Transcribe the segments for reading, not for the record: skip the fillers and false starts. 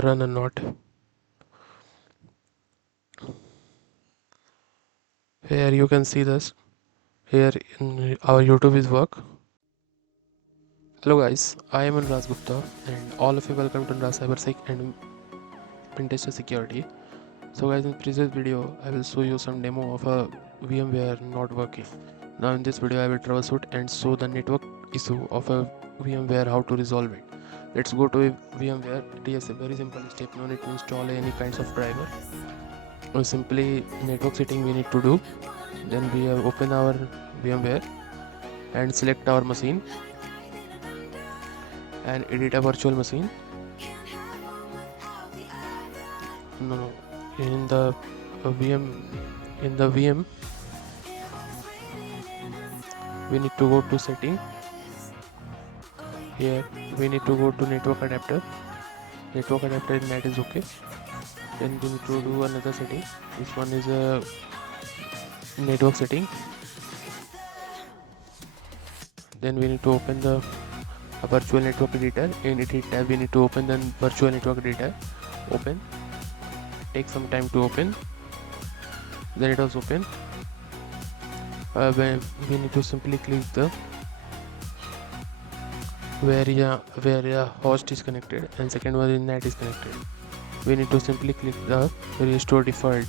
run or not. Here you can see this. Here in our YouTube is work. Hello guys, I am Anurag Gupta and all of you welcome to Anurag CyberSec and Pentester Security. So guys, in previous video I will show you some demo of a VMware not working. Now in this video I will troubleshoot and show the network issue of a VMware, how to resolve it. Let's go to VMware. It is a very simple step, no need to install any kinds of driver. Simply network setting we need to do. Then we have open our VMware and select our machine and edit a virtual machine. No, in the VM we need to go to setting. Here we need to go to network adapter. Network adapter in NAT is okay. Then we need to do another setting. This one is a network setting. Then we need to open the virtual network editor. In edit tab we need to open the virtual network editor. Open. Take some time to open. Then it was open. When we need to simply click the where the host is connected, and second one is NAT is connected. We need to simply click the restore default.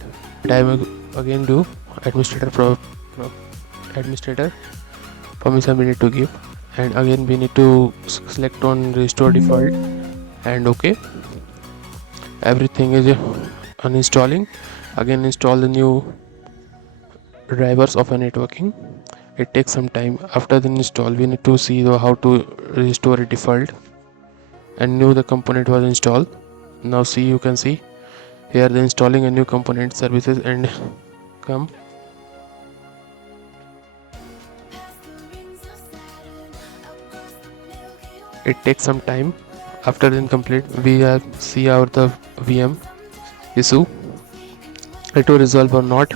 I will again do administrator permission we need to give, and again we need to select on restore default and OK. Everything is uninstalling. Again install the new drivers of a networking. It takes some time. After the install we need to see how to restore a default, and the component was installed. Now see, you can see here the installing a new component services and come. It takes some time. After then complete we have see our the VM issue, it will resolve or not.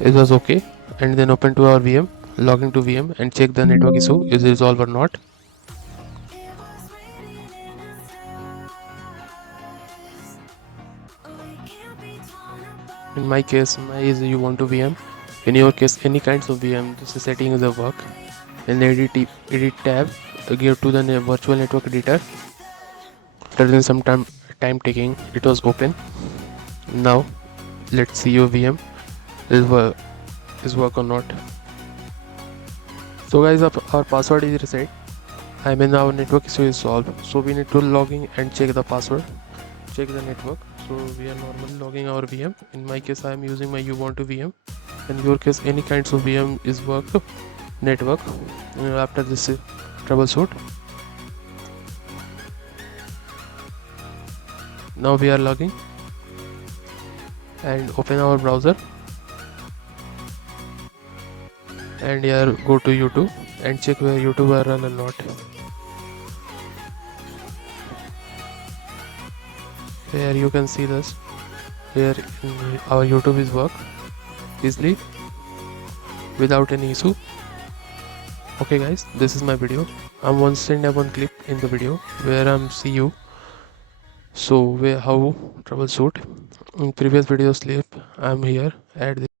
It was okay, and then open to our VM, log into VM and check the network issue is resolved or not. In my case, my is Ubuntu VM. In your case, any kinds of VM, this setting is a work. In the edit tab, go to the virtual network editor. After then some time taking, it was open. Now let's see your VM is work or not. So guys, our password is reset. I mean our network issue is solved. So we need to log in and check the password, check the network. So we are normally logging our VM. In my case I am using my Ubuntu VM. In your case any kinds of VM is work network. After this troubleshoot. Now we are logging and open our browser, and here go to YouTube and check where YouTube are run or not. Here you can see this. Here our YouTube is work easily without any issue. Okay guys, this is my video. I'm one clip in the video where I'm see you. So how troubleshoot. In previous video clip I'm here at this.